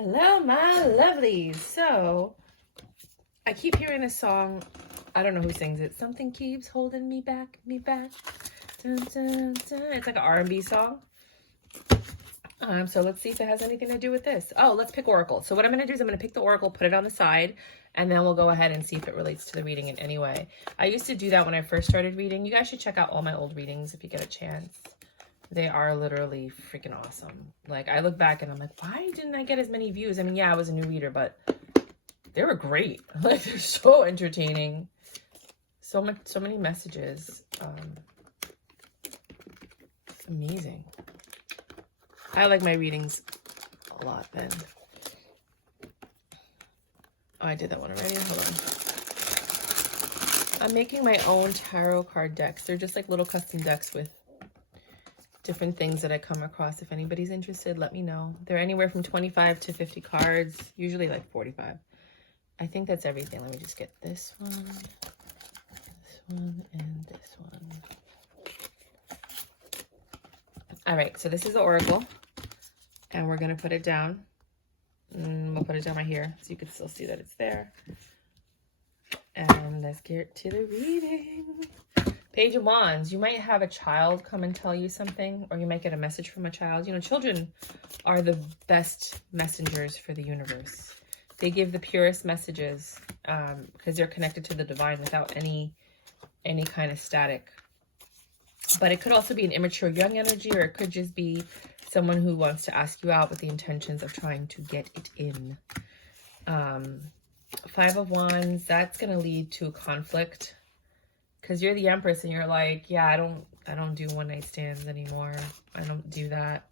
Hello, my lovelies. So, I keep hearing this song. I don't know who sings it. Something keeps holding me back, me back. Dun, dun, dun. It's like an R&B song. So let's see if it has anything to do with this. Oh, let's pick Oracle. So what I'm going to do is I'm going to pick the Oracle, put it on the side, and then we'll go ahead and see if it relates to the reading in any way. I used to do that when I first started reading. You guys should check out all my old readings if you get a chance. They are literally freaking awesome. Like, I look back and I'm like, why didn't I get as many views? I mean, yeah, I was a new reader, but they were great. Like, they're so entertaining. So many messages. Amazing. I like my readings a lot then. Oh, I did that one already. Hold on. I'm making my own tarot card decks. They're just like little custom decks with different things that I come across. If anybody's interested, let me know. They're anywhere from 25 to 50 cards, usually like 45. I think that's everything. Let me just get this one, and this one. All right, so this is the Oracle, and we're going to put it down. We'll put it down right here so you can still see that it's there. And let's get to the reading. Page of Wands. You might have a child come and tell you something, or you might get a message from a child. You know, children are the best messengers for the universe. They give the purest messages because they're connected to the divine without any kind of static. But it could also be an immature young energy, or it could just be someone who wants to ask you out with the intentions of trying to get it in. Five of Wands, that's going to lead to a conflict. Because you're the Empress and you're like, yeah, I don't do one night stands anymore. I don't do that.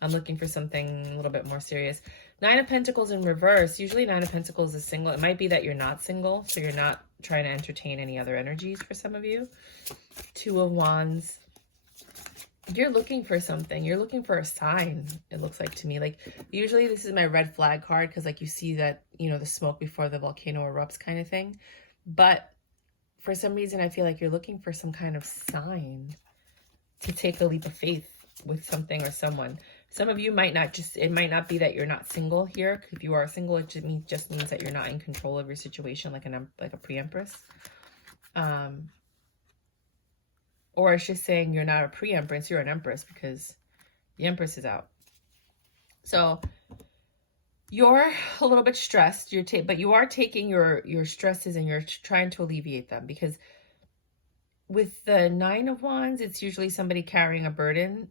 I'm looking for something a little bit more serious. Nine of Pentacles in reverse. Usually Nine of Pentacles is single. It might be that you're not single, so you're not trying to entertain any other energies for some of you. Two of Wands. You're looking for something. You're looking for a sign, it looks like to me. Like, usually this is my red flag card because, like, you see that, you know, the smoke before the volcano erupts kind of thing. But for some reason, I feel like you're looking for some kind of sign to take a leap of faith with something or someone. Some of you might not it might not be that you're not single here. If you are single, it just means that you're not in control of your situation like a pre-empress. Or it's just saying you're not a pre-empress, you're an empress because the empress is out. So you're a little bit stressed, but you are taking your stresses and you're trying to alleviate them, because with the Nine of Wands, it's usually somebody carrying a burden,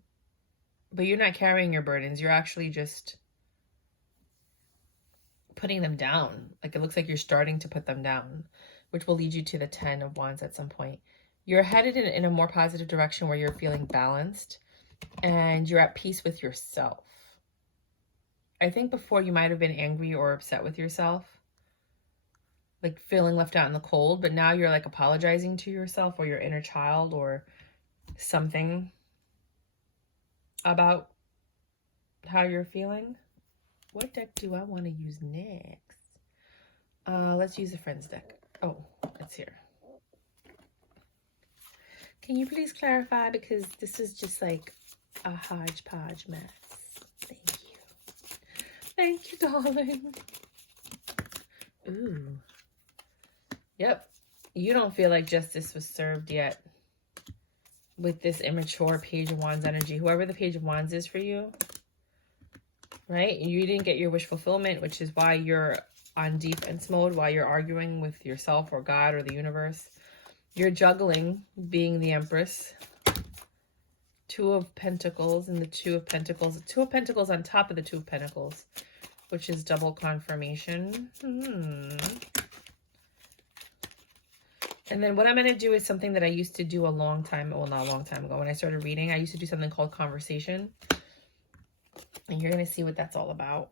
but you're not carrying your burdens. You're actually just putting them down. Like, it looks like you're starting to put them down, which will lead you to the 10 of Wands at some point. You're headed in a more positive direction where you're feeling balanced and you're at peace with yourself. I think before you might have been angry or upset with yourself, like feeling left out in the cold, but now you're like apologizing to yourself or your inner child or something about how you're feeling. What deck do I want to use next? Let's use the Friends deck. Oh, it's here. Can you please clarify, because this is just like a hodgepodge mess. Thank you. Thank you, darling. Ooh. Yep. You don't feel like justice was served yet with this immature Page of Wands energy. Whoever the Page of Wands is for you, right? You didn't get your wish fulfillment, which is why you're on defense mode, why you're arguing with yourself or God or the universe. You're juggling being the Empress. Two of Pentacles and the Two of Pentacles. The Two of Pentacles on top of the Two of Pentacles, which is double confirmation. And then what I'm going to do is something that I used to do a long time, well, not a long time ago. When I started reading, I used to do something called conversation. And you're going to see what that's all about.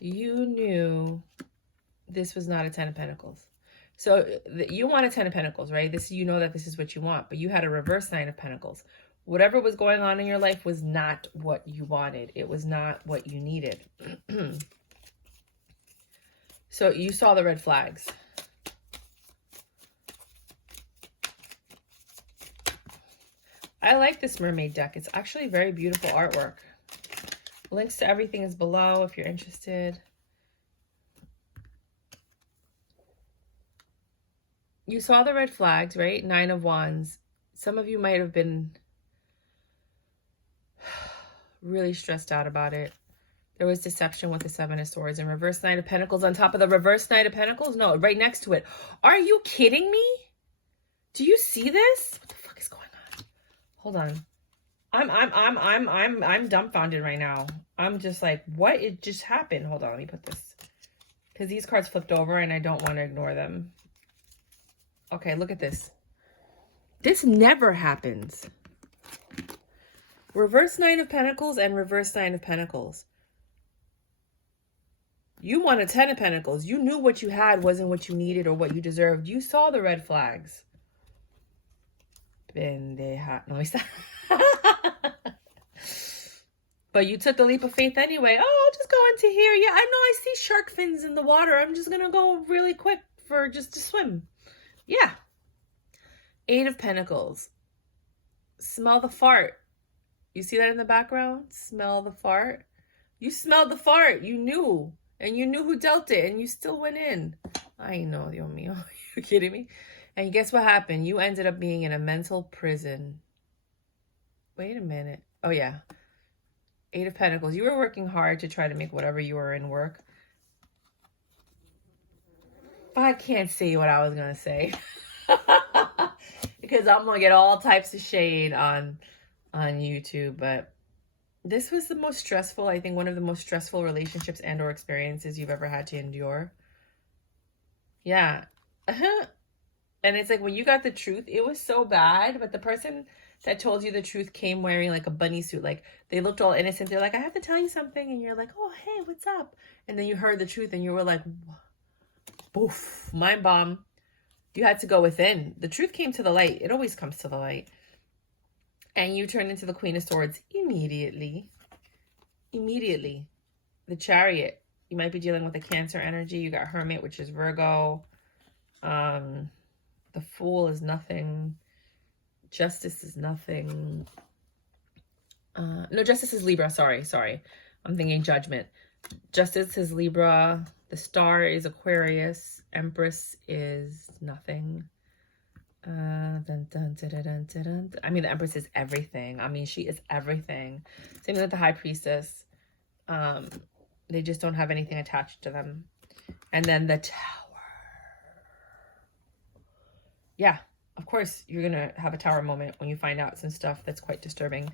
You knew this was not a 10 of Pentacles. So you want a 10 of Pentacles, right? You know that this is what you want, but you had a reverse Nine of Pentacles. Whatever was going on in your life was not what you wanted. It was not what you needed. So you saw the red flags. I like this mermaid deck. It's actually very beautiful artwork. Links to everything is below if you're interested. You saw the red flags, right? 9 of Wands. Some of you might have been really stressed out about it. There was deception with the 7 of Swords and reverse Knight of Pentacles on top of the reverse Knight of Pentacles. No, right next to it. Are you kidding me? Do you see this? What the fuck is going on? Hold on. I'm dumbfounded right now. I'm just like, what? It just happened. Hold on, let me put this. Because these cards flipped over and I don't want to ignore them. Okay, look at this. This never happens. Reverse Nine of Pentacles and reverse Nine of Pentacles. You won a 10 of Pentacles. You knew what you had wasn't what you needed or what you deserved. You saw the red flags. Pendeja. No, está. But you took the leap of faith anyway. Oh, I'll just go into here. Yeah, I know I see shark fins in the water. I'm just going to go really quick for just to swim. Yeah. 8 of Pentacles. Smell the fart. You see that in the background? Smell the fart. You smelled the fart. You knew. And you knew who dealt it. And you still went in. I know, Dios mío. You're kidding me? And guess what happened? You ended up being in a mental prison. Wait a minute. Oh, yeah. 8 of Pentacles. You were working hard to try to make whatever you were in work. I can't say what I was going to say. Because I'm going to get all types of shade on YouTube. But this was the most stressful, I think, one of the most stressful relationships and or experiences you've ever had to endure. Yeah. And it's like when you got the truth, it was so bad. But the person that told you the truth came wearing like a bunny suit. Like they looked all innocent. They're like, I have to tell you something. And you're like, oh, hey, what's up? And then you heard the truth and you were like, boof, mind bomb. You had to go within. The truth came to the light. It always comes to the light. And you turned into the Queen of Swords immediately. Immediately. The Chariot. You might be dealing with a Cancer energy. You got Hermit, which is Virgo. The Fool is nothing. Justice is nothing. No, Justice is Libra. Sorry. I'm thinking Judgment. Justice is Libra. The Star is Aquarius. Empress is nothing. I mean, the Empress is everything. I mean, she is everything. Same with the High Priestess. They just don't have anything attached to them. And then the Tower. Yeah, of course, you're going to have a Tower moment when you find out some stuff that's quite disturbing.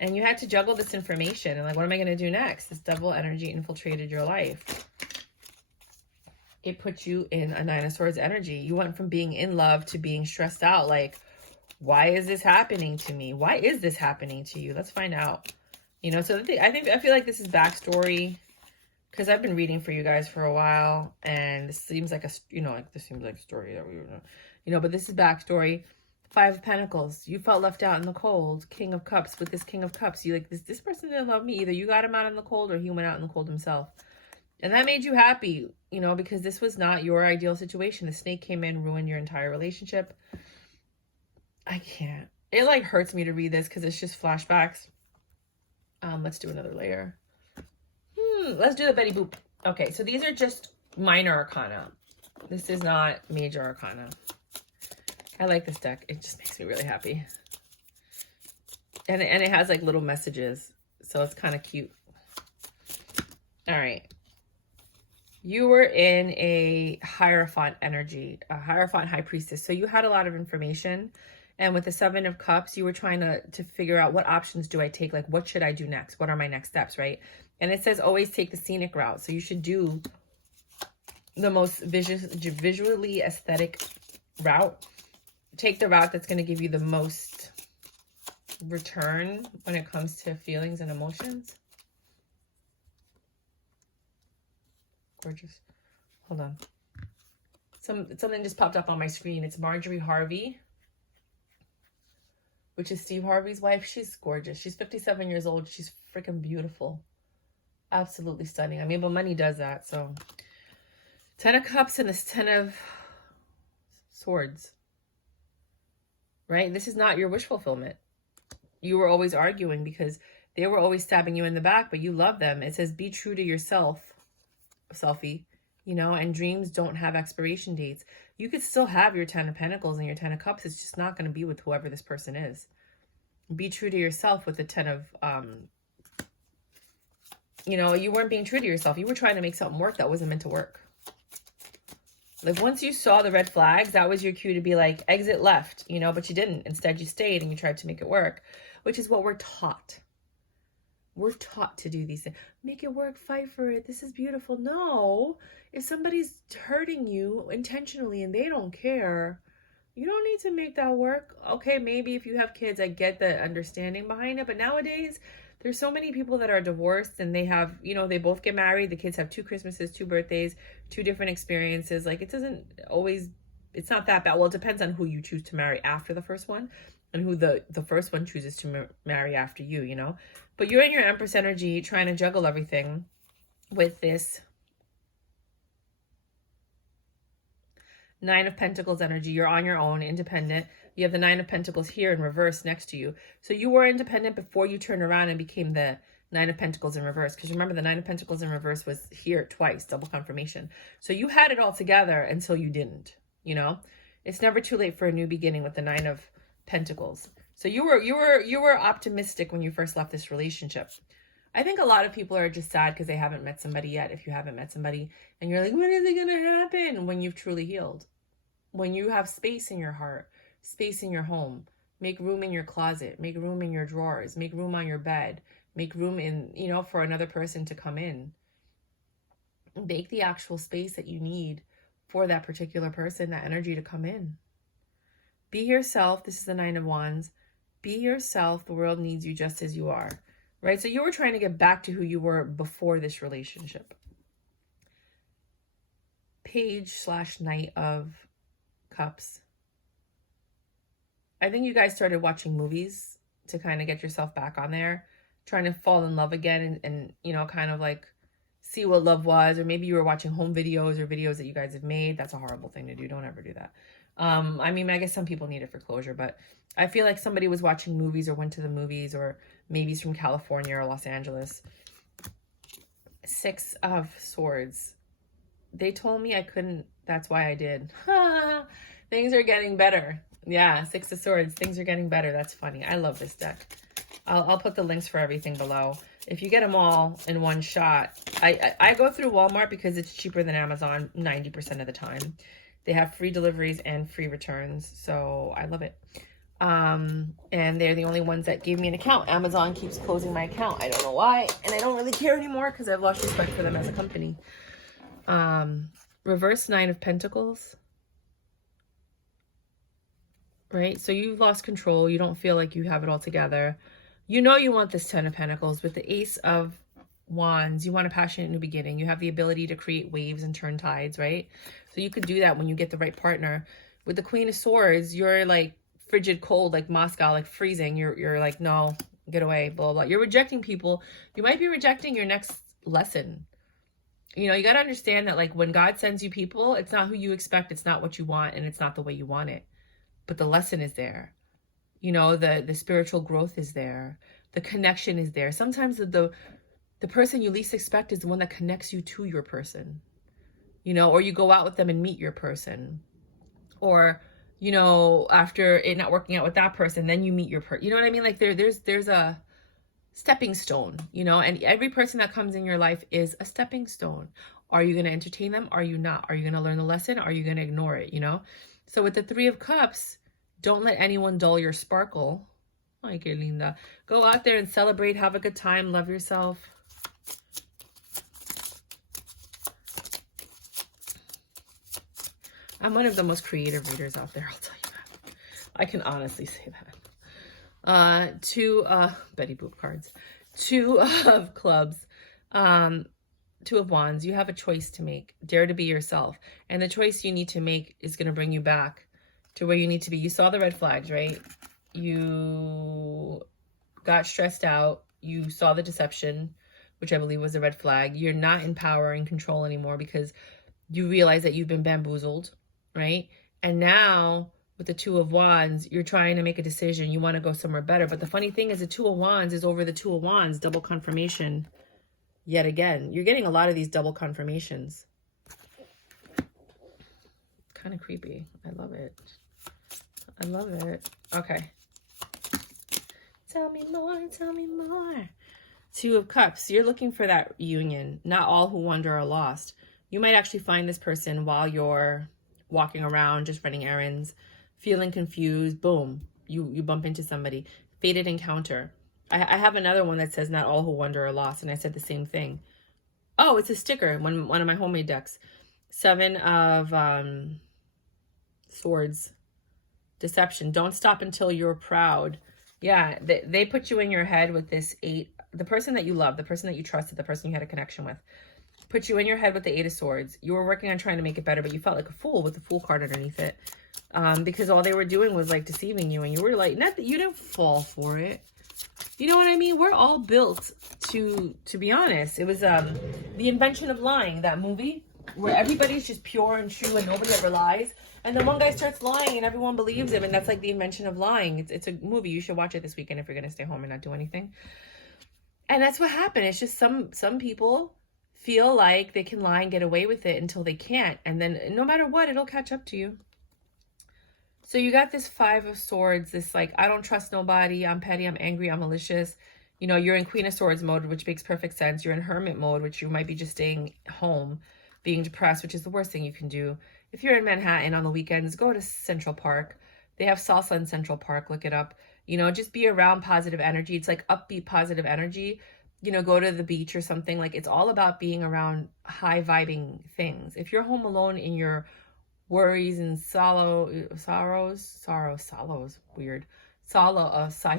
And you had to juggle this information. And like, what am I going to do next? This devil energy infiltrated your life. It put you in a 9 of Swords energy. You went from being in love to being stressed out. Like, why is this happening to me? Why is this happening to you? Let's find out. You know, so I feel like this is backstory. Because I've been reading for you guys for a while. And this seems like a, you know, like this seems like a story that we were, you know, but this is backstory. 5 of Pentacles. You felt left out in the cold. King of Cups. With this King of Cups, you like, this person didn't love me. Either you got him out in the cold or he went out in the cold himself. And that made you happy, you know, because this was not your ideal situation. The snake came in, ruined your entire relationship. I can't. It like hurts me to read this because it's just flashbacks. Let's do another layer. Let's do the Betty Boop. Okay, so these are just minor arcana. This is not major arcana. I like this deck. It just makes me really happy. And it has like little messages. So it's kind of cute. All right. You were in a Hierophant energy, a Hierophant High Priestess. So you had a lot of information. And with the 7 of Cups, you were trying to figure out what options do I take? Like, what should I do next? What are my next steps, right? And it says always take the scenic route. So you should do the most visually aesthetic route. Take the route that's going to give you the most return when it comes to feelings and emotions. Gorgeous. Hold on. Something just popped up on my screen. It's Marjorie Harvey, which is Steve Harvey's wife. She's gorgeous. She's 57 years old. She's freaking beautiful. Absolutely stunning. I mean, but money does that. So 10 of Cups and this 10 of Swords. Right? This is not your wish fulfillment. You were always arguing because They were always stabbing you in the back, but you love them. It says, be true to yourself, selfie, you know, and dreams don't have expiration dates. You could still have your 10 of Pentacles and your 10 of Cups. It's just not going to be with whoever this person is. Be true to yourself with the 10 of, you know, you weren't being true to yourself. You were trying to make something work that wasn't meant to work. Like, once you saw the red flags, that was your cue to be like, exit left, you know, but you didn't. Instead, you stayed and you tried to make it work, which is what we're taught. We're taught to do these things. Make it work, fight for it. This is beautiful. No, if somebody's hurting you intentionally and they don't care, you don't need to make that work. Okay, maybe if you have kids, I get the understanding behind it. But nowadays, there's so many people that are divorced and they have, you know, they both get married. The kids have 2 Christmases, 2 birthdays, 2 different experiences. Like, it doesn't always, it's not that bad. Well, it depends on who you choose to marry after the first one and who the first one chooses to marry after you, you know. But you're in your Empress energy trying to juggle everything with this 9 of Pentacles energy. You're on your own, independent. You have the 9 of Pentacles here in reverse next to you. So you were independent before you turned around and became the 9 of Pentacles in reverse. Because remember, the 9 of Pentacles in reverse was here twice, double confirmation. So you had it all together until you didn't, you know. It's never too late for a new beginning with the 9 of Pentacles. So you were optimistic when you first left this relationship. I think a lot of people are just sad because they haven't met somebody yet. If you haven't met somebody and you're like, when is it going to happen? When you've truly healed. When you have space in your heart, space in your home, make room in your closet, make room in your drawers, make room on your bed, make room in, you know, for another person to come in. Make the actual space that you need for that particular person, that energy to come in. Be yourself. This is the 9 of Wands. Be yourself. The world needs you just as you are, right? So you were trying to get back to who you were before this relationship. Page/Knight of Cups. I think you guys started watching movies to kind of get yourself back on there, trying to fall in love again and you know, kind of like see what love was. Or maybe you were watching home videos or videos that you guys have made. That's a horrible thing to do. Don't ever do that. I mean, I guess some people need it for closure, but I feel like somebody was watching movies or went to the movies, or maybe it's from California or Los Angeles. 6 of Swords. They told me I couldn't. That's why I did. Things are getting better. Yeah, 6 of Swords. Things are getting better. That's funny. I love this deck. I'll put the links for everything below. If you get them all in one shot, I go through Walmart because it's cheaper than Amazon 90% of the time. They have free deliveries and free returns, so I love it. And they're the only ones that gave me an account. Amazon keeps closing my account. I don't know why, and I don't really care anymore because I've lost respect for them as a company. Reverse 9 of Pentacles. Right? So you've lost control. You don't feel like you have it all together. You know you want this 10 of Pentacles. With the Ace of Wands, you want a passionate new beginning. You have the ability to create waves and turn tides, right? So you could do that when you get the right partner. With the Queen of Swords, you're like frigid cold, like Moscow, like freezing. You're like, no, get away, blah, blah. You're rejecting people. You might be rejecting your next lesson. You know, you got to understand that, like, when God sends you people, it's not who you expect. It's not what you want, and it's not the way you want it. But the lesson is there. You know, the spiritual growth is there. The connection is there. Sometimes the person you least expect is the one that connects you to your person. You know, or you go out with them and meet your person. Or, you know, after it not working out with that person, then you meet your person. You know what I mean? Like, there's a stepping stone, you know, and every person that comes in your life is a stepping stone. Are you going to entertain them? Are you not? Are you going to learn the lesson? Are you going to ignore it? You know? So with the 3 of Cups, don't let anyone dull your sparkle. Ay, que linda. Go out there and celebrate. Have a good time. Love yourself. I'm one of the most creative readers out there. I'll tell you that. I can honestly say that. 2 Betty Boop cards. 2 of Clubs. 2 of Wands. You have a choice to make. Dare to be yourself. And the choice you need to make is going to bring you back to where you need to be. You saw the red flags, right? You got stressed out. You saw the deception, which I believe was a red flag. You're not in power and control anymore because you realize that you've been bamboozled, right? And now with the Two of Wands, you're trying to make a decision. You want to go somewhere better. But the funny thing is the Two of Wands is over the Two of Wands, double confirmation yet again. You're getting a lot of these double confirmations. Kind of creepy. I love it. I love it. Okay. Tell me more. Tell me more. Two of Cups. You're looking for that union. Not all who wander are lost. You might actually find this person while you're walking around, just running errands, feeling confused. Boom. You bump into somebody. Fated encounter. I have another one that says not all who wander are lost, and I said the same thing. Oh, it's a sticker. One of my homemade decks. 7 of Swords. Deception. Don't stop until you're proud. Yeah, they put you in your head with this 8. The person that you love, the person that you trusted, the person you had a connection with, put you in your head with the 8 of Swords. You were working on trying to make it better, but you felt like a fool with the Fool card underneath it. Because all they were doing was like deceiving you, and you were like, not that you didn't fall for it. You know what I mean? We're all built to be honest. It was the invention of lying, that movie where everybody's just pure and true and nobody ever lies. And then one guy starts lying and everyone believes him, and that's like the invention of lying. It's a movie. You should watch it this weekend if you're gonna stay home and not do anything. And that's what happened. It's just some people feel like they can lie and get away with it until they can't. And then no matter what, it'll catch up to you. So you got this 5 of Swords, this like, I don't trust nobody. I'm petty. I'm angry. I'm malicious. You know, you're in Queen of Swords mode, which makes perfect sense. You're in Hermit mode, which you might be just staying home, being depressed, which is the worst thing you can do. If you're in Manhattan on the weekends, go to Central Park. They have salsa in Central Park. Look it up. You know, just be around positive energy. It's like upbeat, positive energy. You know, go to the beach or something. Like, it's all about being around high vibing things. If you're home alone in your worries and I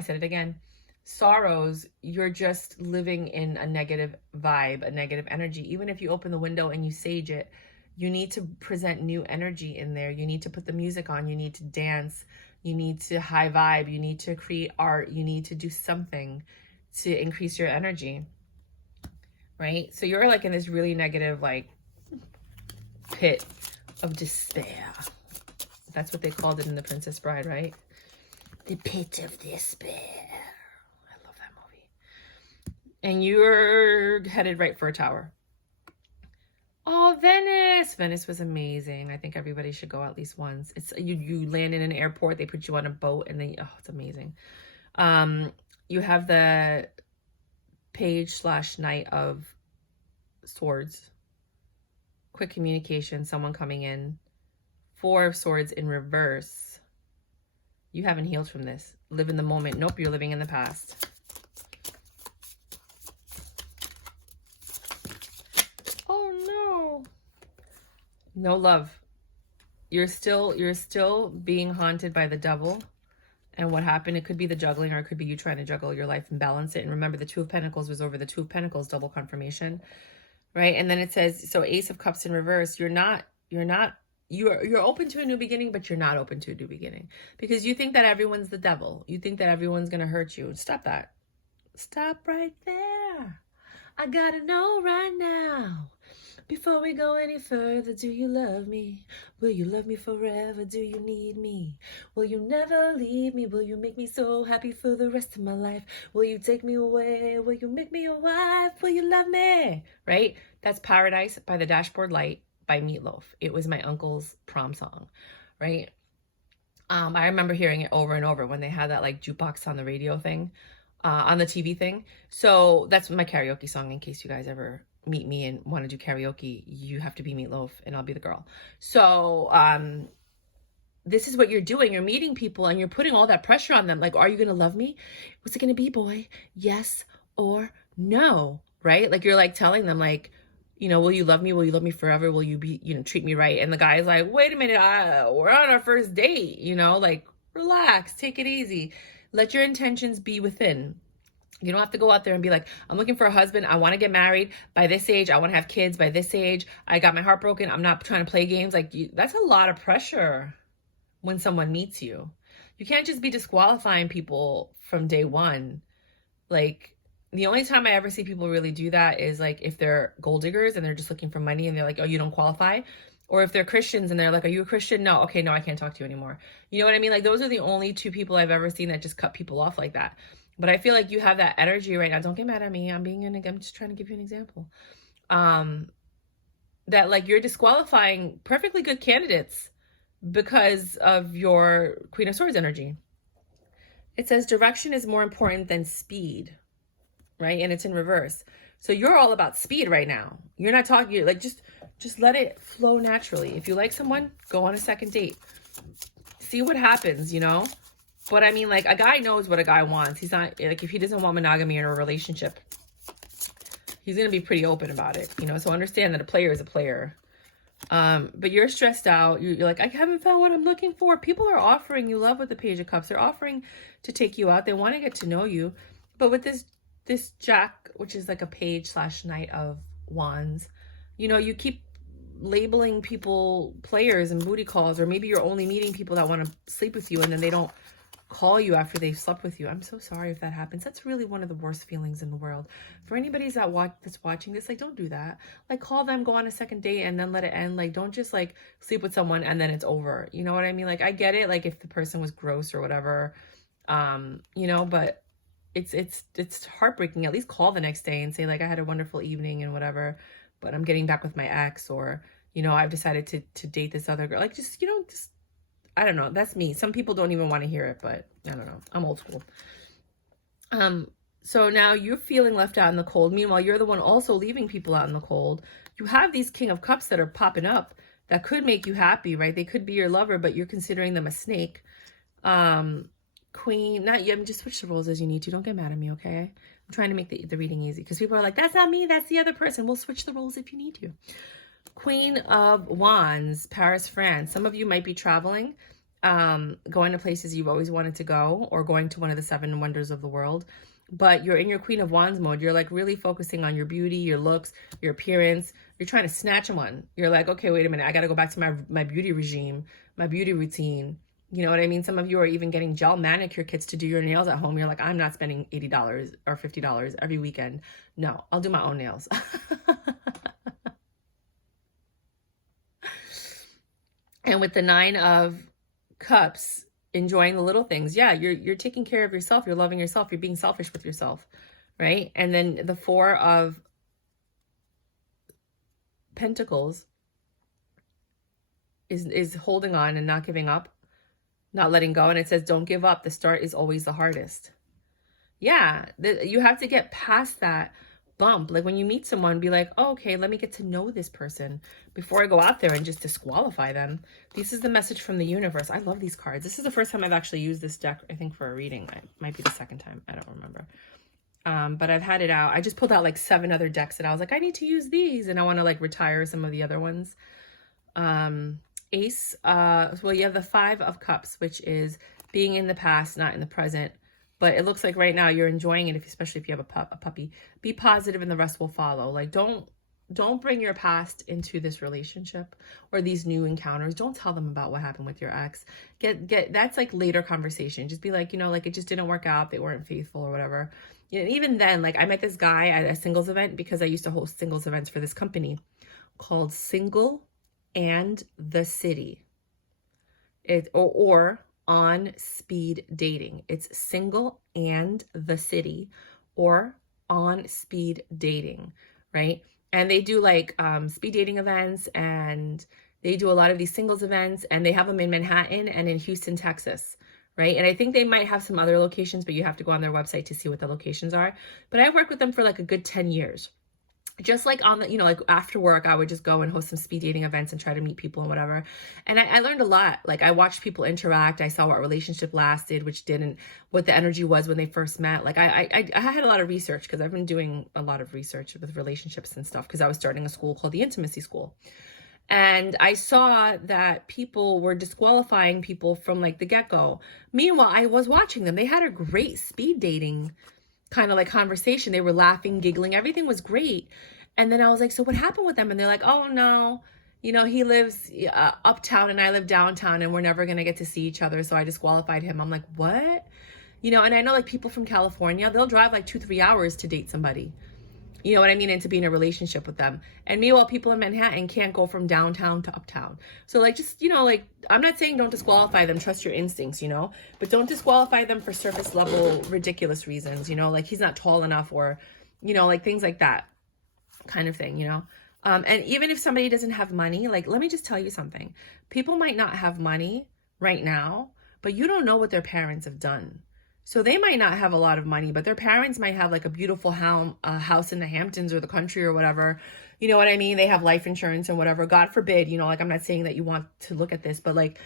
said it again. Sorrows, you're just living in a negative vibe, a negative energy. Even if you open the window and you sage it, you need to present new energy in there. You need to put the music on. You need to dance. You need to high vibe. You need to create art. You need to do something to increase your energy, right? So you're like in this really negative, like, pit of despair. That's what they called it in The Princess Bride, right? The pit of despair. I love that movie. And you're headed right for a tower. Oh, Venice. Venice was amazing. I think everybody should go at least once. It's you land in an airport, they put you on a boat, and then it's amazing. You have the Page/Knight of Swords. Quick communication, someone coming in. 4 of Swords in reverse. You haven't healed from this. Live in the moment. Nope, you're living in the past. Oh no. No love. You're still being haunted by the devil. And what happened, it could be the juggling, or it could be you trying to juggle your life and balance it. And remember, the 2 of Pentacles was over the 2 of Pentacles, double confirmation, right? And then it says, so Ace of Cups in reverse, you're open to a new beginning, but you're not open to a new beginning because you think that everyone's the devil. You think that everyone's going to hurt you. Stop that. Stop right there. I gotta know right now. Before we go any further, do you love me? Will you love me forever? Do you need me? Will you never leave me? Will you make me so happy for the rest of my life? Will you take me away? Will you make me your wife? Will you love me? Right? That's Paradise by the Dashboard Light by Meatloaf. It was my uncle's prom song, right? I remember hearing it over and over when they had that like jukebox on the radio thing, on the TV thing. So that's my karaoke song in case you guys ever meet me and want to do karaoke. You have to be Meatloaf and I'll be the girl. So this is what you're doing. You're meeting people and you're putting all that pressure on them. Like, are you going to love me? What's it going to be, boy? Yes or no, right? Like, you're like telling them like, you know, will you love me? Will you love me forever? Will you be, you know, treat me right? And the guy's like, wait a minute, we're on our first date, you know, like, relax, take it easy. Let your intentions be within. You don't have to go out there and be like, I'm looking for a husband. I want to get married by this age. I want to have kids by this age. I got my heart broken. I'm not trying to play games. Like, that's a lot of pressure when someone meets you. You can't just be disqualifying people from day one. Like, the only time I ever see people really do that is like if they're gold diggers and they're just looking for money and they're like, oh, you don't qualify. Or if they're Christians and they're like, are you a Christian? No. Okay, no, I can't talk to you anymore. You know what I mean? Like, those are the only two people I've ever seen that just cut people off like that. But I feel like you have that energy right now. Don't get mad at me. I'm just trying to give you an example. That like you're disqualifying perfectly good candidates because of your Queen of Swords energy. It says direction is more important than speed, right? And it's in reverse. So you're all about speed right now. You're not talking, you're like, just let it flow naturally. If you like someone, go on a second date. See what happens, you know? But I mean, like, a guy knows what a guy wants. He's not, like, if he doesn't want monogamy in a relationship, he's going to be pretty open about it, you know? So understand that a player is a player. But you're stressed out. You're like, I haven't found what I'm looking for. People are offering you love with the Page of Cups. They're offering to take you out. They want to get to know you. But with this Jack, which is like a page / Knight of Wands, you know, you keep labeling people players and booty calls, or maybe you're only meeting people that want to sleep with you and then they don't call you after they've slept with you. I'm so sorry if that happens. That's really one of the worst feelings in the world. For anybody that's watching this, like, don't do that. Like, call them, go on a second date, and then let it end. Like, don't just like sleep with someone and then it's over. You know what I mean? Like, I get it. Like, if the person was gross or whatever, you know, but it's heartbreaking. At least call the next day and say, like, I had a wonderful evening and whatever, but I'm getting back with my ex, or, you know, I've decided to date this other girl. Like, just, you know, just, I don't know. That's me. Some people don't even want to hear it, but I don't know. I'm old school. So now you're feeling left out in the cold. Meanwhile, you're the one also leaving people out in the cold. You have these King of Cups that are popping up that could make you happy, right? They could be your lover, but you're considering them a snake. Queen, not you. Just switch the roles as you need to. Don't get mad at me, okay? I'm trying to make the reading easy because people are like, that's not me. That's the other person. We'll switch the roles if you need to. Queen of Wands, Paris, France. Some of you might be traveling, going to places you've always wanted to go, or going to one of the 7 wonders of the world. But you're in your Queen of Wands mode. You're like really focusing on your beauty, your looks, your appearance. You're trying to snatch one. You're like, okay, wait a minute. I got to go back to my beauty regime, my beauty routine. You know what I mean? Some of you are even getting gel manicure kits to do your nails at home. You're like, I'm not spending $80 or $50 every weekend. No, I'll do my own nails. And with the 9 of Cups, enjoying the little things. Yeah, you're taking care of yourself. You're loving yourself. You're being selfish with yourself, right? And then the 4 of Pentacles is holding on and not giving up, not letting go. And it says, don't give up. The start is always the hardest. Yeah, you have to get past that bump. Like when you meet someone, be like, oh, okay, let me get to know this person before I go out there and just disqualify them. This is the message from the universe. I love these cards. This is the first time I've actually used this deck, I think, for a reading. It might be the second time. I don't remember. But I've had it out. I just pulled out like 7 other decks and I was like, I need to use these. And I want to like retire some of the other ones. Ace, well, you have the 5 of Cups, which is being in the past, not in the present. But it looks like right now you're enjoying it, especially if you have a puppy. Be positive and the rest will follow. Like, don't bring your past into this relationship or these new encounters. Don't tell them about what happened with your ex. That's like later conversation. Just be like, you know, like it just didn't work out. They weren't faithful or whatever. You know, even then, like I met this guy at a singles event because I used to host singles events for this company called Single and the City. Or on speed dating. It's Single and the City, or on speed dating, right? And they do like speed dating events, and they do a lot of these singles events, and they have them in Manhattan and in Houston, Texas, right? And I think they might have some other locations, but you have to go on their website to see what the locations are. But I worked with them for like a good 10 years. Just like on the, you know, like after work, I would just go and host some speed dating events and try to meet people and whatever. And I learned a lot. Like I watched people interact. I saw what relationship lasted, which didn't, what the energy was when they first met. Like I had a lot of research because I've been doing a lot of research with relationships and stuff because I was starting a school called the Intimacy School. And I saw that people were disqualifying people from like the get-go. Meanwhile, I was watching them. They had a great speed dating kind of like conversation. They were laughing, giggling. Everything was great. And then I was like, so what happened with them? And they're like, oh no, you know, he lives uptown and I live downtown and we're never going to get to see each other. So I disqualified him. I'm like, what? You know, and I know like people from California, they'll drive like 2-3 hours to date somebody. You know what I mean? And to be in a relationship with them. And meanwhile, people in Manhattan can't go from downtown to uptown. So like, just, you know, like, I'm not saying don't disqualify them, trust your instincts, you know, but don't disqualify them for surface level, ridiculous reasons, you know, like he's not tall enough, or, you know, like things like that kind of thing, you know? And even if somebody doesn't have money, like, let me just tell you something. People might not have money right now, but you don't know what their parents have done. So they might not have a lot of money, but their parents might have like a beautiful house in the Hamptons or the country or whatever. You know what I mean? They have life insurance and whatever. God forbid, you know, like, I'm not saying that you want to look at this, but like,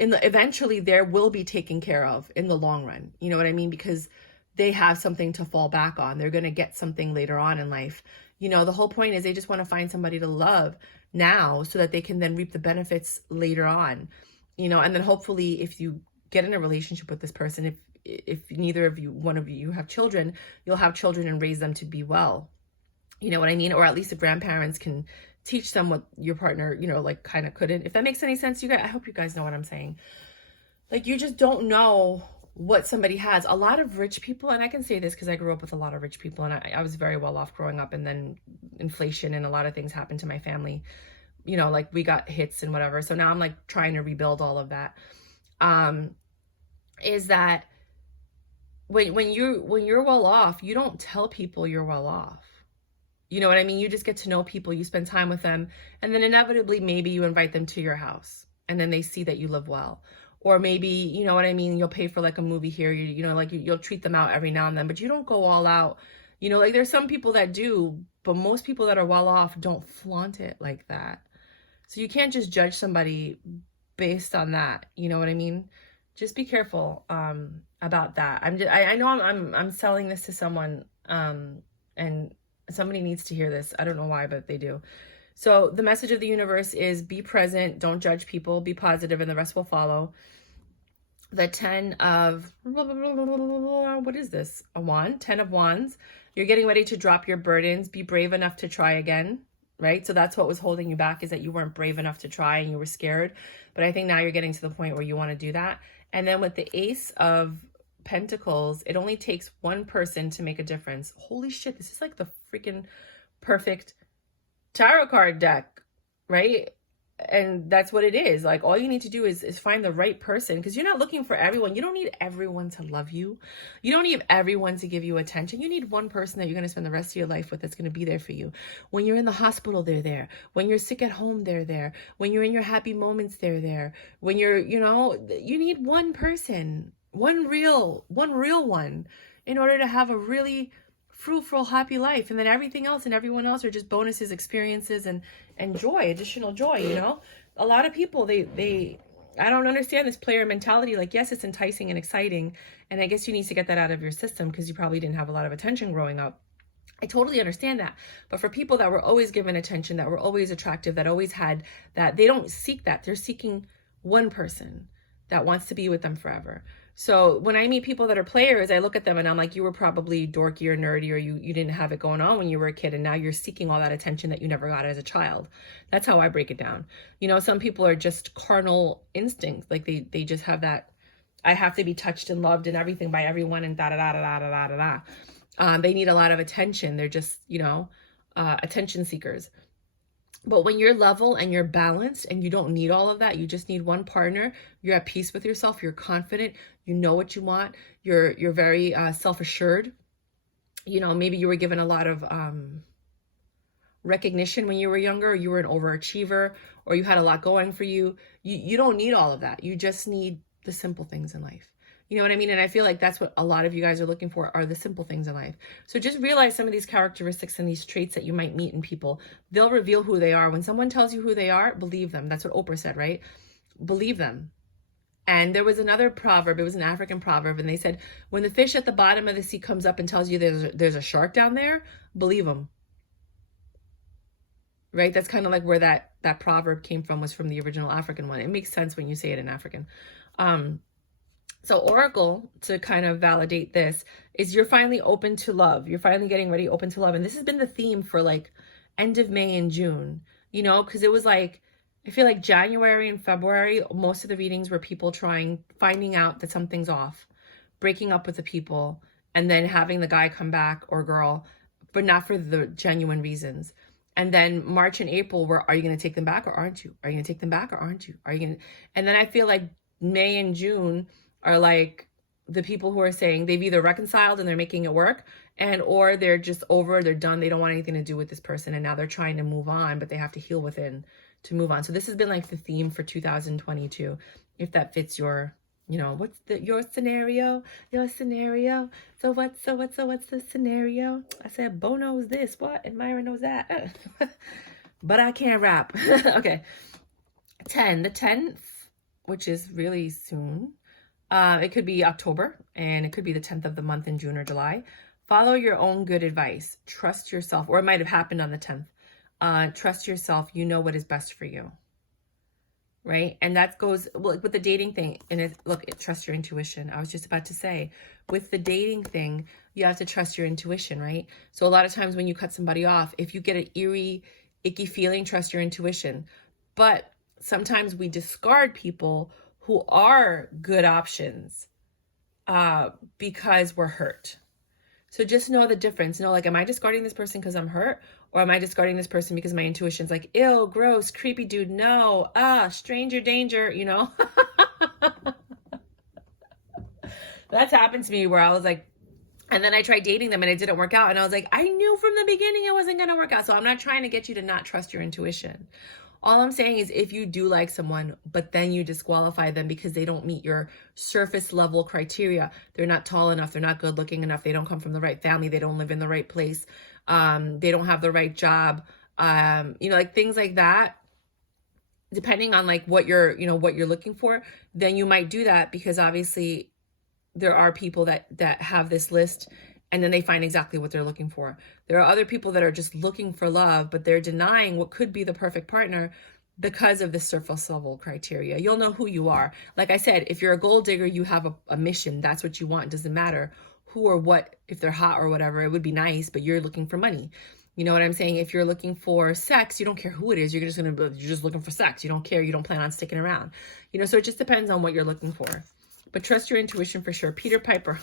eventually there will be taken care of in the long run. You know what I mean? Because they have something to fall back on. They're going to get something later on in life. You know, the whole point is they just want to find somebody to love now so that they can then reap the benefits later on. You know, and then hopefully if you get in a relationship with this person, if neither of you, one of you have children, you'll have children and raise them to be well. You know what I mean? Or at least the grandparents can teach them what your partner, you know, like kind of couldn't. If that makes any sense, you guys, I hope you guys know what I'm saying. Like, you just don't know what somebody has. A lot of rich people, and I can say this because I grew up with a lot of rich people, and I was very well off growing up, and then inflation and a lot of things happened to my family. You know, like we got hits and whatever. So now I'm like trying to rebuild all of that. Is that when you're well off, you don't tell people you're well off. You know what I mean? You just get to know people, you spend time with them, and then inevitably maybe you invite them to your house, and then they see that you live well. Or maybe, you know what I mean, you'll pay for like a movie here, you know, like you'll treat them out every now and then, but you don't go all out. You know, like there's some people that do, but most people that are well off don't flaunt it like that. So you can't just judge somebody based on that. You know what I mean? Just be careful about that. I know I'm selling this to someone, and somebody needs to hear this. I don't know why, but they do. So the message of the universe is be present, don't judge people, be positive, and the rest will follow. The 10 of, what is this? A wand, 10 of wands. You're getting ready to drop your burdens. Be brave enough to try again, right? So that's what was holding you back, is that you weren't brave enough to try and you were scared. But I think now you're getting to the point where you want to do that. And then with the Ace of Pentacles, it only takes one person to make a difference. Holy shit, this is like the freaking perfect tarot card deck, right? And that's what it is. Like, all you need to do is find the right person, because you're not looking for everyone. You don't need everyone to love you. You don't need everyone to give you attention. You need one person that you're going to spend the rest of your life with, that's going to be there for you. When you're in the hospital, they're there. When you're sick at home, they're there. When you're in your happy moments, they're there. When you're, you know, you need one person, one real one, in order to have a really fruitful, happy life. And then everything else and everyone else are just bonuses, experiences, and joy, additional joy. You know, a lot of people, they I don't understand this player mentality. Like, yes, it's enticing and exciting, and I guess you need to get that out of your system because you probably didn't have a lot of attention growing up. I totally understand that. But for people that were always given attention, that were always attractive, that always had that, they don't seek that. They're seeking one person that wants to be with them forever. So when I meet people that are players, I look at them and I'm like, you were probably dorky or nerdy, or you didn't have it going on when you were a kid, and now you're seeking all that attention that you never got as a child. That's how I break it down. You know, some people are just carnal instincts. Like they just have that, I have to be touched and loved and everything by everyone, and da-da-da-da-da-da-da-da. They need a lot of attention. They're just, you know, attention seekers. But when you're level and you're balanced and you don't need all of that, you just need one partner, you're at peace with yourself, you're confident, you know what you want, you're very self-assured. You know, maybe you were given a lot of recognition when you were younger, or you were an overachiever, or you had a lot going for you. You don't need all of that. You just need the simple things in life. You know what I mean? And I feel like that's what a lot of you guys are looking for, are the simple things in life. So just realize some of these characteristics and these traits that you might meet in people. They'll reveal who they are. When someone tells you who they are, believe them. That's what Oprah said, right? Believe them. And there was another proverb, it was an African proverb, and they said, when the fish at the bottom of the sea comes up and tells you there's a shark down there, believe them. Right? That's kind of like where that proverb came from, was from the original African one. It makes sense when you say it in African. So Oracle, to kind of validate this, is you're finally open to love. You're finally getting ready, open to love. And this has been the theme for like end of May and June, you know, because it was like, I feel like January and February, most of the readings were people finding out that something's off, breaking up with the people, and then having the guy come back, or girl, but not for the genuine reasons. And then March and April, are you going to take them back or aren't you? Are you going to take them back or aren't you? Are you going to? And then I feel like May and June are like the people who are saying they've either reconciled and they're making it work, and or they're just over, they're done, they don't want anything to do with this person, and now they're trying to move on, but they have to heal within to move on. So this has been like the theme for 2022, if that fits your, you know, what's your scenario? So what's the scenario? I said Bo knows this, what? And Mayra knows that. But I can't rap. Okay. 10, the 10th, which is really soon. It could be October, and it could be the 10th of the month in June or July. Follow your own good advice. Trust yourself, or it might have happened on the 10th. Trust yourself. You know what is best for you. Right? And that goes with the dating thing. And trust your intuition. I was just about to say, with the dating thing, you have to trust your intuition, right? So a lot of times when you cut somebody off, if you get an eerie, icky feeling, trust your intuition. But sometimes we discard people who are good options because we're hurt. So just know the difference. Know, like, am I discarding this person because I'm hurt? Or am I discarding this person because my intuition's like, ew, gross, creepy dude, no, stranger danger, you know? That's happened to me where I was like, and then I tried dating them and it didn't work out. And I was like, I knew from the beginning it wasn't going to work out. So I'm not trying to get you to not trust your intuition. All I'm saying is if you do like someone, but then you disqualify them because they don't meet your surface level criteria, they're not tall enough, they're not good looking enough, they don't come from the right family, they don't live in the right place, they don't have the right job, you know, like things like that, depending on like what you're looking for, then you might do that because obviously there are people that have this list and then they find exactly what they're looking for. There are other people that are just looking for love, but they're denying what could be the perfect partner because of the surface level criteria. You'll know who you are. Like I said, if you're a gold digger, you have a mission. That's what you want. It doesn't matter who or what, if they're hot or whatever, it would be nice, but you're looking for money. You know what I'm saying? If you're looking for sex, you don't care who it is. You're just looking for sex. You don't care. You don't plan on sticking around. You know, so it just depends on what you're looking for. But trust your intuition for sure. Peter Piper.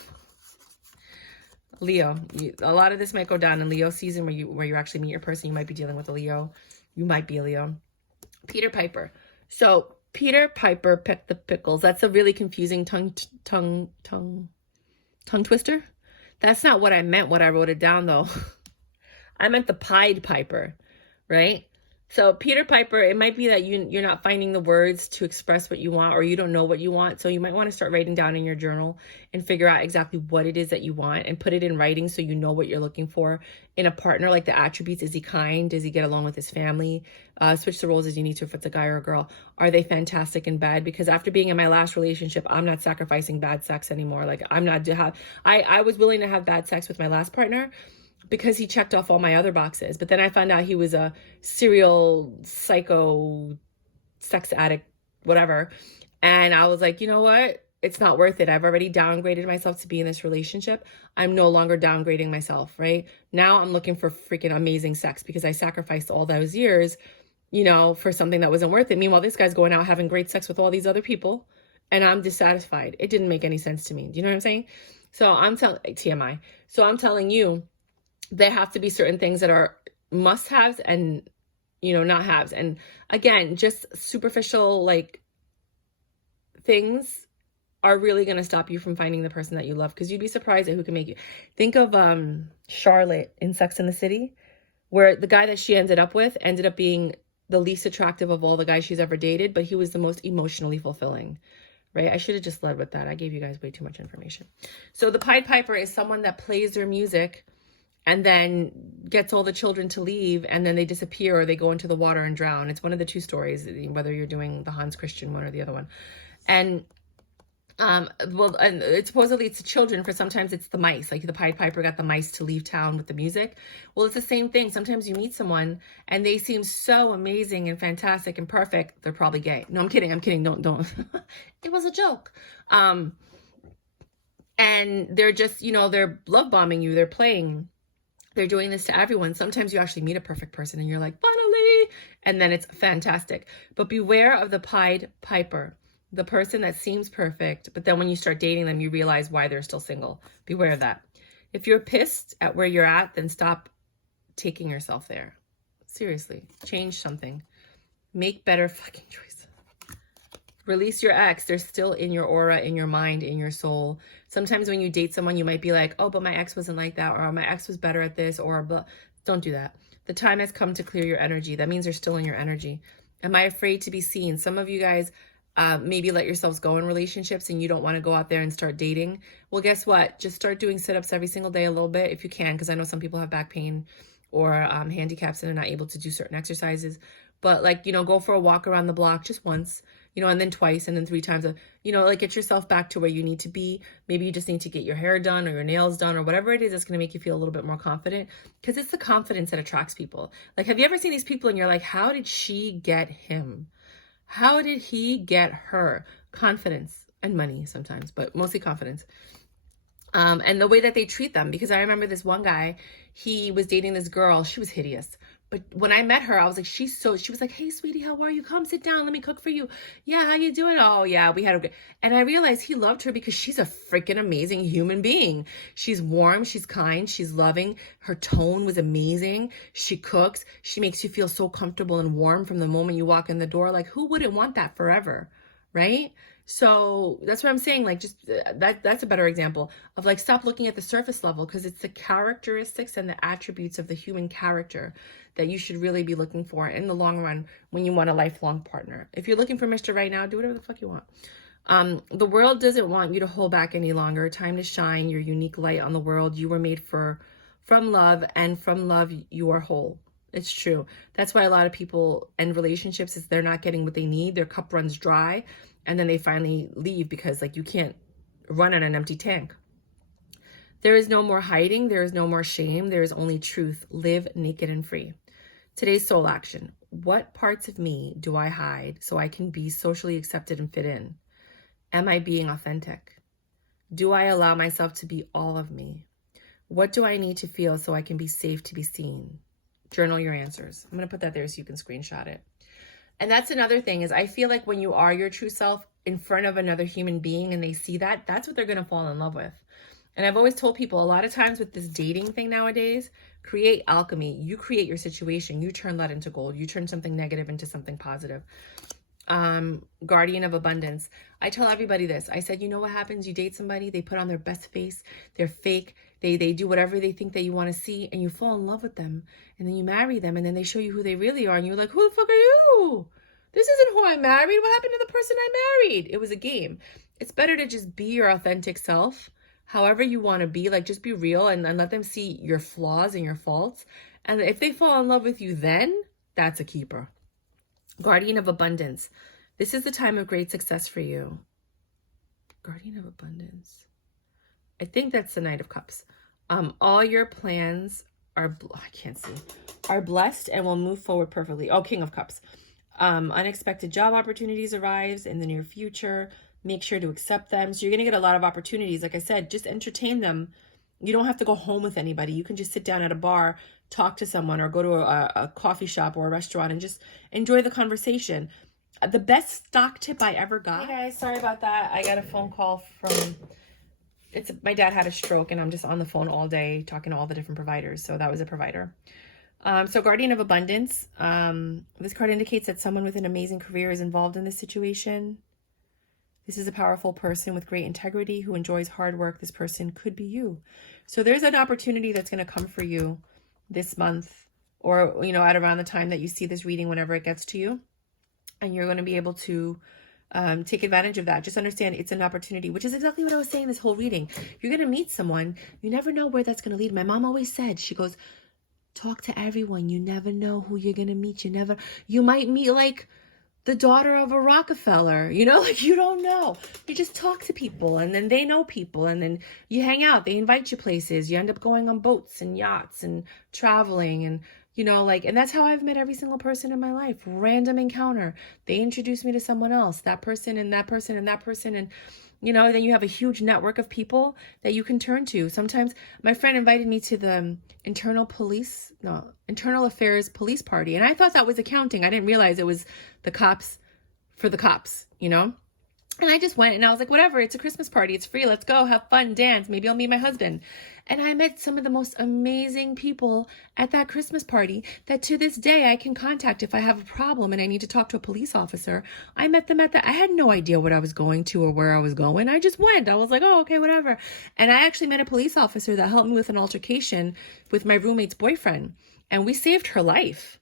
Leo, a lot of this might go down in Leo season where you actually meet your person. You might be dealing with a Leo. You might be a Leo. Peter Piper. So Peter Piper picked the pickles. That's a really confusing tongue twister. That's not what I meant when I wrote it down though. I meant the Pied Piper, right? So Peter Piper, it might be that you're not finding the words to express what you want, or you don't know what you want. So you might want to start writing down in your journal and figure out exactly what it is that you want and put it in writing so you know what you're looking for in a partner, like the attributes. Is he kind? Does he get along with his family? Switch the roles as you need to if it's a guy or a girl. Are they fantastic in bed? Because after being in my last relationship, I'm not sacrificing bad sex anymore. Like I was willing to have bad sex with my last partner because he checked off all my other boxes. But then I found out he was a serial psycho sex addict, whatever. And I was like, you know what? It's not worth it. I've already downgraded myself to be in this relationship. I'm no longer downgrading myself, right? Now I'm looking for freaking amazing sex because I sacrificed all those years, you know, for something that wasn't worth it. Meanwhile, this guy's going out having great sex with all these other people and I'm dissatisfied. It didn't make any sense to me. Do you know what I'm saying? So I'm telling TMI. So I'm telling you, there have to be certain things that are must-haves and, you know, not-haves. And again, just superficial, like, things are really going to stop you from finding the person that you love, because you'd be surprised at who can make you. Think of Charlotte in Sex and the City, where the guy that she ended up with ended up being the least attractive of all the guys she's ever dated, but he was the most emotionally fulfilling, right? I should have just led with that. I gave you guys way too much information. So the Pied Piper is someone that plays their music and then gets all the children to leave, and then they disappear or they go into the water and drown. It's one of the two stories, whether you're doing the Hans Christian one or the other one. And and supposedly it's the children, for sometimes it's the mice. Like the Pied Piper got the mice to leave town with the music. Well, it's the same thing. Sometimes you meet someone and they seem so amazing and fantastic and perfect. They're probably gay. No, I'm kidding. Don't. It was a joke. And they're just, you know, they're love bombing you. They're playing. They're doing this to everyone. Sometimes you actually meet a perfect person and you're like, finally, and then it's fantastic. But beware of the Pied Piper, the person that seems perfect, but then when you start dating them, you realize why they're still single. Beware of that. If you're pissed at where you're at, then stop taking yourself there. Seriously, change something. Make better fucking choices. Release your ex. They're still in your aura, in your mind, in your soul. Sometimes when you date someone, you might be like, oh, but my ex wasn't like that, or my ex was better at this, or blah. Don't do that. The time has come to clear your energy. That means they're still in your energy. Am I afraid to be seen? Some of you guys maybe let yourselves go in relationships and you don't want to go out there and start dating. Well, guess what? Just start doing sit-ups every single day a little bit if you can, because I know some people have back pain or handicaps and are not able to do certain exercises. But like, you know, go for a walk around the block just once, you know, and then twice and then 3 times, you know, like get yourself back to where you need to be. Maybe you just need to get your hair done or your nails done or whatever it is that's going to make you feel a little bit more confident, because it's the confidence that attracts people. Like, have you ever seen these people and you're like, how did she get him? How did he get her? Confidence and money sometimes, but mostly confidence. And the way that they treat them, because I remember this one guy, he was dating this girl. She was hideous. But when I met her, I was like, she was like, hey, sweetie, how are you? Come sit down. Let me cook for you. Yeah, how you doing? Oh, yeah, we had a good. And I realized he loved her because she's a freaking amazing human being. She's warm. She's kind. She's loving. Her tone was amazing. She cooks. She makes you feel so comfortable and warm from the moment you walk in the door. Like, who wouldn't want that forever? Right? So that's what I'm saying. Like, just that's a better example of like, stop looking at the surface level, because it's the characteristics and the attributes of the human character that you should really be looking for in the long run when you want a lifelong partner. If you're looking for Mr. Right Now, do whatever the fuck you want. The world doesn't want you to hold back any longer. Time to shine your unique light on the world. You were made from love, and from love you are whole. It's true. That's why a lot of people end relationships is they're not getting what they need. Their cup runs dry, and then they finally leave because like you can't run on an empty tank. There is no more hiding. There is no more shame. There is only truth. Live naked and free. Today's soul action. What parts of me do I hide so I can be socially accepted and fit in? Am I being authentic? Do I allow myself to be all of me? What do I need to feel so I can be safe to be seen? Journal your answers. I'm going to put that there so you can screenshot it. And that's another thing is I feel like when you are your true self in front of another human being and they see that, that's what they're going to fall in love with. And I've always told people a lot of times with this dating thing nowadays, create alchemy. You create your situation. You turn lead into gold. You turn something negative into something positive. Guardian of abundance. I tell everybody this. I said, you know what happens? You date somebody, they put on their best face. They're fake. They do whatever they think that you want to see, and you fall in love with them. And then you marry them, and then they show you who they really are. And you're like, who the fuck are you? This isn't who I married. What happened to the person I married? It was a game. It's better to just be your authentic self. However you want to be, like just be real and let them see your flaws and your faults. And if they fall in love with you, then that's a keeper. Guardian of abundance. This is the time of great success for you. Guardian of abundance. I think that's the Knight of Cups. All your plans are, I can't see, are blessed and will move forward perfectly. Oh, King of Cups. Unexpected job opportunities arrives in the near future. Make sure to accept them. So you're going to get a lot of opportunities. Like I said, just entertain them. You don't have to go home with anybody. You can just sit down at a bar, talk to someone, or go to a coffee shop or a restaurant and just enjoy the conversation. The best stock tip I ever got. Hey guys, sorry about that. I got a phone call from, my dad had a stroke and I'm just on the phone all day talking to all the different providers. So that was a provider. So Guardian of Abundance. This card indicates that someone with an amazing career is involved in this situation. This is a powerful person with great integrity who enjoys hard work. This person could be you. So there's an opportunity that's going to come for you this month, or, you know, at around the time that you see this reading, whenever it gets to you. And you're going to be able to take advantage of that. Just understand it's an opportunity, which is exactly what I was saying this whole reading. You're going to meet someone. You never know where that's going to lead. My mom always said, she goes, talk to everyone. You never know who you're going to meet. You might meet like the daughter of a Rockefeller, you know, like you don't know. You just talk to people and then they know people and then you hang out. They invite you places. You end up going on boats and yachts and traveling and, you know, like, and that's how I've met every single person in my life. Random encounter. They introduced me to someone else, that person and that person and that person. And, you know, then you have a huge network of people that you can turn to. Sometimes my friend invited me to the internal affairs police party. And I thought that was accounting. I didn't realize it was the cops for the cops, you know? And I just went and I was like, whatever, it's a Christmas party. It's free. Let's go have fun, dance. Maybe I'll meet my husband. And I met some of the most amazing people at that Christmas party that to this day I can contact if I have a problem and I need to talk to a police officer. I met them at that. I had no idea what I was going to or where I was going. I just went. I was like, oh, okay, whatever. And I actually met a police officer that helped me with an altercation with my roommate's boyfriend. And we saved her life.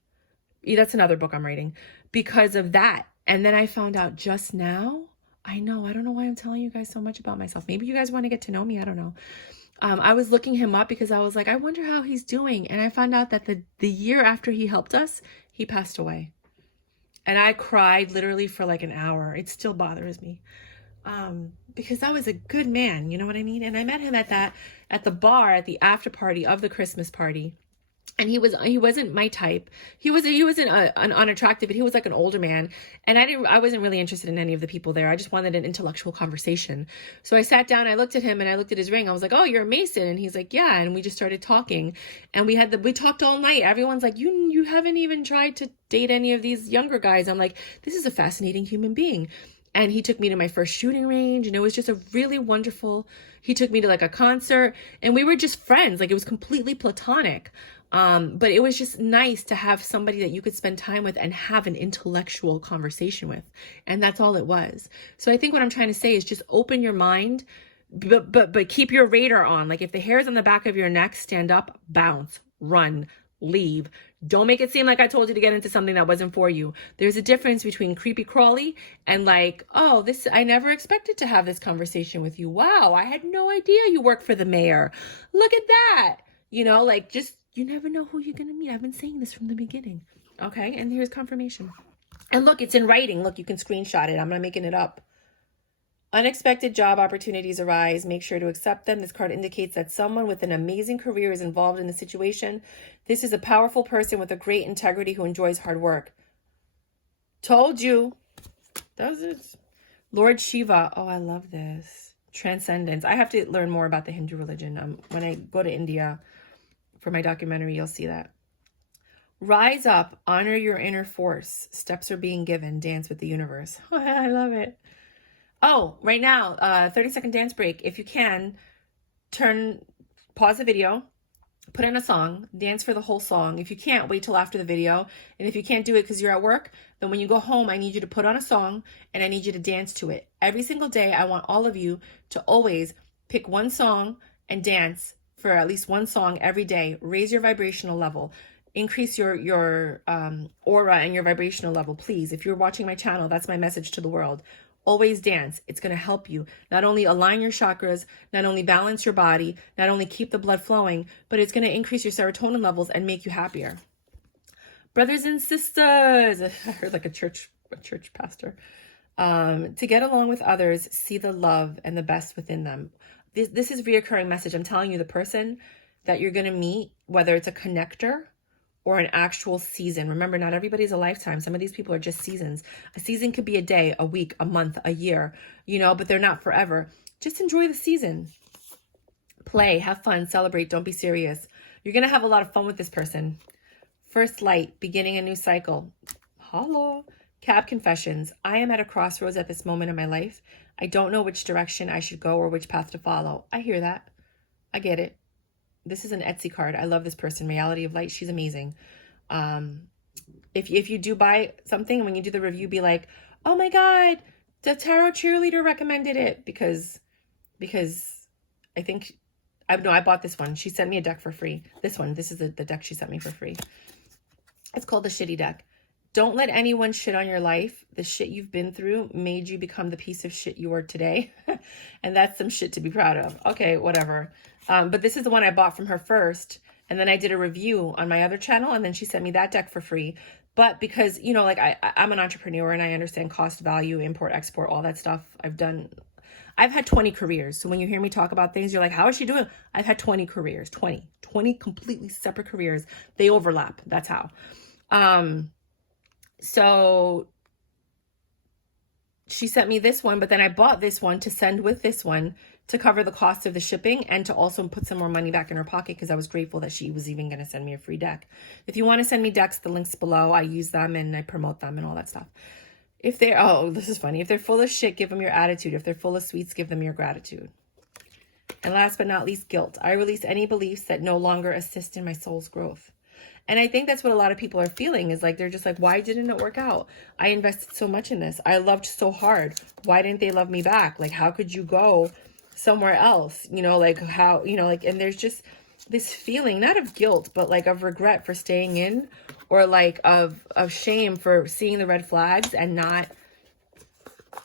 That's another book I'm writing because of that. And then I found out just now, I don't know why I'm telling you guys so much about myself. Maybe you guys want to get to know me. I don't know. I was looking him up because I was like, I wonder how he's doing. And I found out that the year after he helped us, he passed away. And I cried literally for like an hour. It still bothers me. Because that was a good man. You know what I mean? And I met him at the bar, at the after party of the Christmas party. And he wasn't my type. He wasn't an unattractive, but he was like an older man. And I wasn't really interested in any of the people there. I just wanted an intellectual conversation. So I sat down, I looked at him and I looked at his ring. I was like, oh, you're a Mason. And he's like, yeah. And we just started talking and we talked all night. Everyone's like, you haven't even tried to date any of these younger guys. I'm like, this is a fascinating human being. And he took me to my first shooting range and it was just a really wonderful, he took me to like a concert and we were just friends. Like it was completely platonic. But it was just nice to have somebody that you could spend time with and have an intellectual conversation with. And that's all it was. So I think what I'm trying to say is just open your mind, but keep your radar on. Like if the hairs on the back of your neck stand up, bounce, run, leave. Don't make it seem like I told you to get into something that wasn't for you. There's a difference between creepy crawly and like, oh, I never expected to have this conversation with you. Wow, I had no idea you work for the mayor. Look at that. Like just, you never know who you're going to meet. I've been saying this from the beginning. Okay. And here's confirmation. And look, it's in writing. Look, you can screenshot it. I'm not making it up. Unexpected job opportunities arise. Make sure to accept them. This card indicates that someone with an amazing career is involved in the situation. This is a powerful person with a great integrity who enjoys hard work. Told you. Does it? Lord Shiva. Oh, I love this. Transcendence. I have to learn more about the Hindu religion. When I go to India for my documentary, you'll see that. Rise up, honor your inner force. Steps are being given. Dance with the universe. I love it. Oh, right now, 30-second dance break. If you can, pause the video, put in a song, dance for the whole song. If you can't, wait till after the video. And if you can't do it because you're at work, then when you go home, I need you to put on a song and I need you to dance to it. Every single day, I want all of you to always pick one song and dance for at least one song every day. Raise your vibrational level. Increase your aura and your vibrational level, please. If you're watching my channel, that's my message to the world. Always dance. It's going to help you not only align your chakras, not only balance your body, not only keep the blood flowing, but it's going to increase your serotonin levels and make you happier. Brothers and sisters, I heard like a church pastor. To get along with others, see the love and the best within them. This is reoccurring message. I'm telling you, the person that you're going to meet, whether it's a connector or an actual season. Remember, not everybody's a lifetime. Some of these people are just seasons. A season could be a day, a week, a month, a year, but they're not forever. Just enjoy the season. Play, have fun, celebrate, don't be serious. You're going to have a lot of fun with this person. First light, beginning a new cycle. Hello. Cab confessions. I am at a crossroads at this moment in my life. I don't know which direction I should go or which path to follow. I hear that. I get it. This is an Etsy card. I love this person. Reality of Light. She's amazing. If you do buy something, when you do the review, be like, oh my God, the Tarot Cheerleader recommended it because I think, I bought this one. She sent me a deck for free. This is the deck she sent me for free. It's called the Shitty Deck. Don't let anyone shit on your life. The shit you've been through made you become the piece of shit you are today. And that's some shit to be proud of. Okay, whatever. But this is the one I bought from her first. And then I did a review on my other channel. And then she sent me that deck for free. But because, I'm an entrepreneur and I understand cost, value, import, export, all that stuff. I've had 20 careers. So when you hear me talk about things, you're like, how is she doing? I've had 20 careers, 20 completely separate careers. They overlap. That's how. So she sent me this one, but then I bought this one to send with this one to cover the cost of the shipping and to also put some more money back in her pocket because I was grateful that she was even going to send me a free deck. If you want to send me decks, the link's below. I use them and I promote them and all that stuff. This is funny. If they're full of shit, give them your attitude. If they're full of sweets, give them your gratitude. And last but not least, guilt. I release any beliefs that no longer assist in my soul's growth. And I think that's what a lot of people are feeling, is like, they're just like, why didn't it work out? I invested so much in this. I loved so hard. Why didn't they love me back? Like, how could you go somewhere else? You know, like how, you know, like, and there's just this feeling, not of guilt, but like of regret for staying in, or like of shame for seeing the red flags and not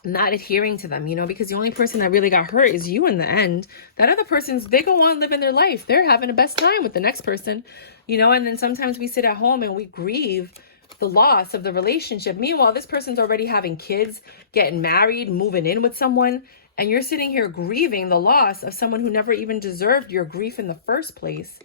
adhering to them, you know, because the only person that really got hurt is you in the end. That other person's, they go on living their life. They're having the best time with the next person, you know, and then sometimes we sit at home and we grieve the loss of the relationship. Meanwhile, this person's already having kids, getting married, moving in with someone, and you're sitting here grieving the loss of someone who never even deserved your grief in the first place.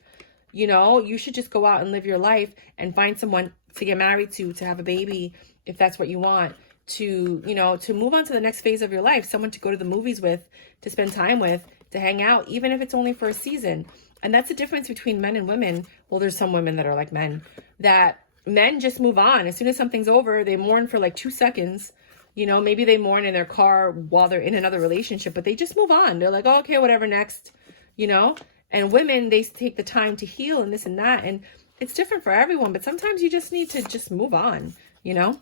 You know, you should just go out and live your life and find someone to get married to have a baby, if that's what you want, to, you know, to move on to the next phase of your life, someone to go to the movies with, to spend time with, to hang out, even if it's only for a season. And that's the difference between men and women. Well, there's some women that are like men, that men just move on. As soon as something's over, they mourn for like 2 seconds. You know, maybe they mourn in their car while they're in another relationship, but they just move on. They're like, oh, okay, whatever, next, you know. And women, they take the time to heal and this and that. And it's different for everyone, but sometimes you just need to just move on, you know.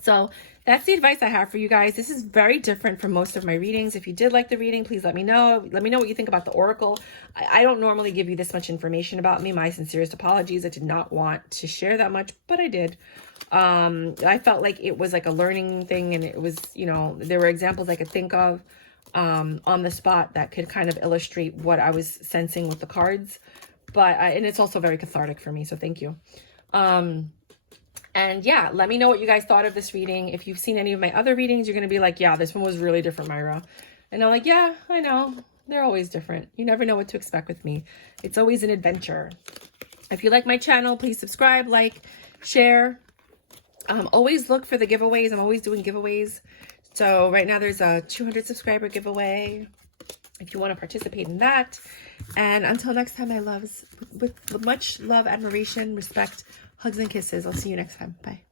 So that's the advice I have for you guys. This is very different from most of my readings. If you did like the reading, please let me know. Let me know what you think about the oracle. I don't normally give you this much information about me. My sincerest apologies. I did not want to share that much, but I did. I felt like it was like a learning thing, and it was, you know, there were examples I could think of on the spot that could kind of illustrate what I was sensing with the cards. But and it's also very cathartic for me, so thank you. And yeah, let me know what you guys thought of this reading. If you've seen any of my other readings, you're going to be like, yeah, this one was really different, Mayra. And I'm like, yeah, I know. They're always different. You never know what to expect with me. It's always an adventure. If you like my channel, please subscribe, like, share. Always look for the giveaways. I'm always doing giveaways. So right now there's a 200 subscriber giveaway if you want to participate in that. And until next time, my loves, with much love, admiration, respect, hugs and kisses. I'll see you next time. Bye.